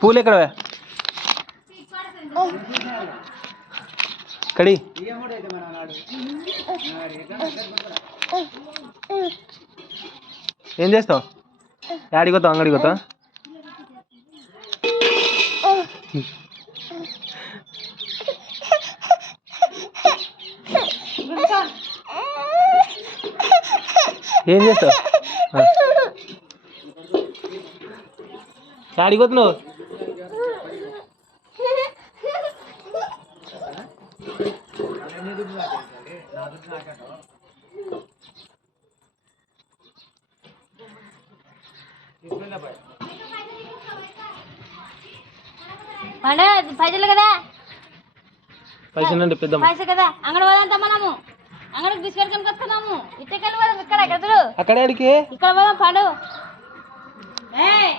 పూలు ఎక్కడ కడి ఏం చేస్తావు? యాడికి పోతావు? అంగడికి పోతావు? ఏం చేస్తావు? యాడికి పోతున్నావు? పైసలు కదా, పైసలు అంటే పెద్ద పైసలు కదా. అంగడి పోదాంతా మనము, అంగడికి బిస్కెట్ కొనుక్కొస్తున్నాము. ఇక్కడికి ఇక్కడ అక్కడే అడికి ఇక్కడ పోదాం పండు.